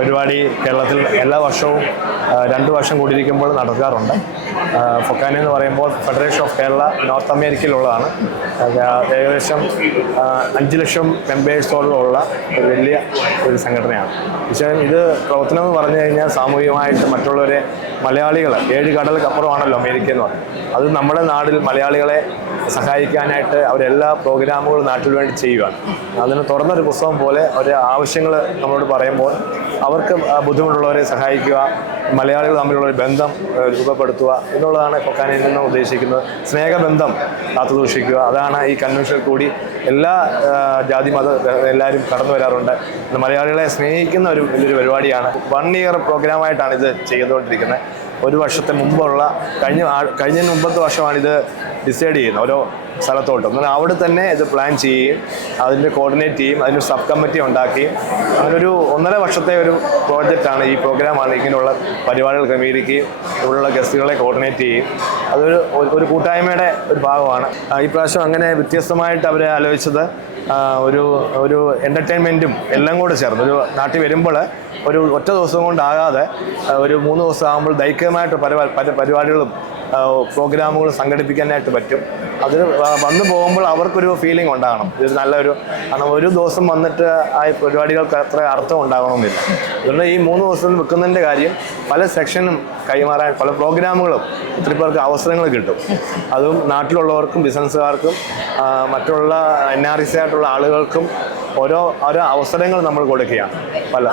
പരിപാടി കേരളത്തിൽ എല്ലാ വർഷവും 2 വർഷം കൂടിയിരിക്കുമ്പോൾ നടക്കാറുണ്ട്. ഫൊക്കാന എന്ന് പറയുമ്പോൾ ഫെഡറേഷൻ ഓഫ് കേരള നോർത്ത് അമേരിക്കയിലുള്ളതാണ്. ഏകദേശം 5 ലക്ഷം മെമ്പേഴ്സോടുള്ള ഒരു വലിയ ഒരു സംഘടനയാണ്. പക്ഷേ ഇത് പ്രവർത്തനം എന്ന് പറഞ്ഞു കഴിഞ്ഞാൽ സാമൂഹികമായിട്ട് മറ്റുള്ളവരെ മലയാളികൾ 7 കടലക്കപ്പുറമാണല്ലോ അമേരിക്ക എന്ന് പറയുന്നത്. അത് നമ്മുടെ നാട്ടിൽ മലയാളികളെ സഹായിക്കാനായിട്ട് അവരെല്ലാ പ്രോഗ്രാമുകളും നാട്ടിൽ വേണ്ടി ചെയ്യുകയാണ്. അതിന് തുറന്നൊരു പുസ്തകം പോലെ ഒരു ആവശ്യങ്ങൾ നമ്മളോട് പറയുമ്പോൾ അവർക്ക് ബുദ്ധിമുട്ടുള്ളവരെ സഹായിക്കുക, മലയാളികൾ തമ്മിലുള്ള ഒരു ബന്ധം രൂപപ്പെടുത്തുക എന്നുള്ളതാണ് ഫൊക്കാനയിൽ നിന്ന് ഉദ്ദേശിക്കുന്നത്. സ്നേഹബന്ധം കാത്തുസൂക്ഷിക്കുക, അതാണ് ഈ കൺവെൻഷനിൽ കൂടി എല്ലാ ജാതി മത എല്ലാവരും കടന്നു വരാറുണ്ട്. മലയാളികളെ സ്നേഹിക്കുന്ന ഒരു വലിയൊരു പരിപാടിയാണ്. 1 ഇയർ പ്രോഗ്രാമായിട്ടാണ് ഇത് ചെയ്തുകൊണ്ടിരിക്കുന്നത്. 1 വർഷത്തെ മുമ്പുള്ള കഴിഞ്ഞ മുമ്പത്തെ വർഷമാണിത് ഡിസൈഡ് ചെയ്യുന്നത് ഓരോ സ്ഥലത്തോട്ടും. എന്നാൽ അവിടെ തന്നെ ഇത് പ്ലാൻ ചെയ്യുകയും അതിൻ്റെ കോർഡിനേറ്റ് ചെയ്യും, അതിന് സബ് കമ്മിറ്റി ഉണ്ടാക്കുകയും അങ്ങനൊരു 1.5 വർഷത്തെ ഒരു പ്രോജക്റ്റാണ് ഈ പ്രോഗ്രാമാണ്. ഇങ്ങനെയുള്ള പരിപാടികൾ ക്രമീകരിക്കുകയും ഇവിടെയുള്ള ഗസ്റ്റുകളെ കോർഡിനേറ്റ് ചെയ്യും. അതൊരു കൂട്ടായ്മയുടെ ഒരു ഭാഗമാണ്. ഈ പ്രാവശ്യം അങ്ങനെ വ്യത്യസ്തമായിട്ട് അവരെ ആലോചിച്ചത് ഒരു എൻ്റർടൈൻമെൻറ്റും എല്ലാം കൂടെ ചേർന്ന് ഒരു നാട്ടിൽ വരുമ്പോൾ ഒരു ഒറ്റ ദിവസം കൊണ്ടാകാതെ ഒരു 3 ദിവസം ആകുമ്പോൾ ദൈർഘ്യമായിട്ട് പരിപാടികളും പ്രോഗ്രാമുകൾ സംഘടിപ്പിക്കാനായിട്ട് പറ്റും. അത് വന്നു പോകുമ്പോൾ അവർക്കൊരു ഫീലിംഗ് ഉണ്ടാകണം. ഇത് നല്ലൊരു, കാരണം ഒരു ദിവസം വന്നിട്ട് ആ പരിപാടികൾക്ക് അത്ര അർത്ഥം ഉണ്ടാകണമെന്നില്ല. അതുകൊണ്ട് ഈ 3 ദിവസം വെക്കുന്നതിൻ്റെ കാര്യം പല സെക്ഷനും കൈമാറാൻ പല പ്രോഗ്രാമുകളും ഒത്തിരി പേർക്ക് അവസരങ്ങൾ കിട്ടും. അതും നാട്ടിലുള്ളവർക്കും ബിസിനസ്സുകാർക്കും മറ്റുള്ള NRIC ആയിട്ടുള്ള ആളുകൾക്കും ഓരോ അവസരങ്ങൾ നമ്മൾ കൊടുക്കുകയാണ്.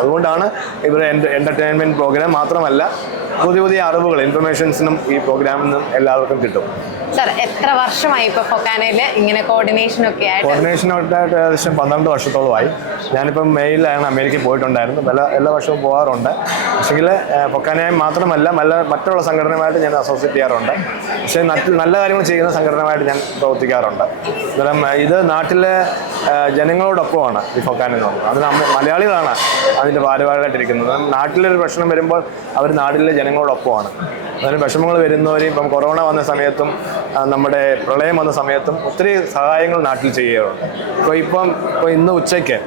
അതുകൊണ്ടാണ് ഇവിടെ എൻ്റർടൈൻമെൻറ്റ് പ്രോഗ്രാം മാത്രമല്ല, പുതിയ അറിവുകൾ ഇൻഫർമേഷൻസിനും ഈ പ്രോഗ്രാമിൽ നിന്നും എല്ലാവർക്കും കിട്ടും. സർ, എത്ര വർഷമായി ഇപ്പോൾ ഫൊക്കാനയിൽ ഇങ്ങനെ കോർഡിനേഷനൊക്കെ ഏകദേശം 12 വർഷത്തോളമായി. ഞാനിപ്പം മെയിലാണ് അമേരിക്കയിൽ പോയിട്ടുണ്ടായിരുന്നു. എല്ലാ വർഷവും പോകാറുണ്ട്. പക്ഷേങ്കിൽ ഫൊക്കാനയായി മാത്രമല്ല മറ്റുള്ള സംഘടനയുമായിട്ട് ഞാൻ അസോസിയേറ്റ് ചെയ്യാറുണ്ട്. പക്ഷേ നല്ല കാര്യങ്ങൾ ചെയ്യുന്ന സംഘടനയുമായിട്ട് ഞാൻ പ്രവർത്തിക്കാറുണ്ട്. അന്നേരം ഇത് നാട്ടിലെ ജനങ്ങളോടൊപ്പമാണ് ഈ ഫൊക്കാന എന്ന് പറയുന്നത്. അത് മലയാളികളാണ് അതിൻ്റെ ഭാരവാഹികളായിട്ടിരിക്കുന്നത്. നാട്ടിലൊരു പ്രശ്നം വരുമ്പോൾ അവർ നാട്ടിലെ ജനങ്ങളോടൊപ്പമാണ്. അതിന് വിഷമങ്ങൾ വരുന്നവരെയും ഇപ്പം കൊറോണ വന്ന സമയത്തും നമ്മുടെ പ്രളയം വന്ന സമയത്തും ഒത്തിരി സഹായങ്ങൾ നാട്ടിൽ ചെയ്യാറുണ്ട്. ഇപ്പോൾ ഇന്ന് ഉച്ചയ്ക്ക്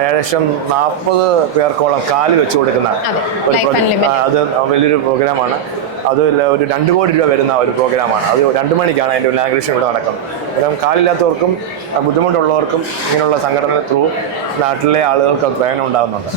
ഏകദേശം 40 പേർക്കോളം കാല് വെച്ച് കൊടുക്കുന്ന അത് വലിയൊരു പ്രോഗ്രാമാണ്. അത് ഒരു 2 കോടി രൂപ വരുന്ന ഒരു പ്രോഗ്രാമാണ്. അത് 2 മണിക്കാണ് അതിൻ്റെ ഇനാഗുറേഷൻ ഇവിടെ നടക്കുന്നത്. അന്നേരം കാലില്ലാത്തവർക്കും ബുദ്ധിമുട്ടുള്ളവർക്കും ഇങ്ങനെയുള്ള സംഘടന ത്രൂ നാട്ടിലെ ആളുകൾക്ക് പ്രയോജനം ഉണ്ടാകുന്നുണ്ട്.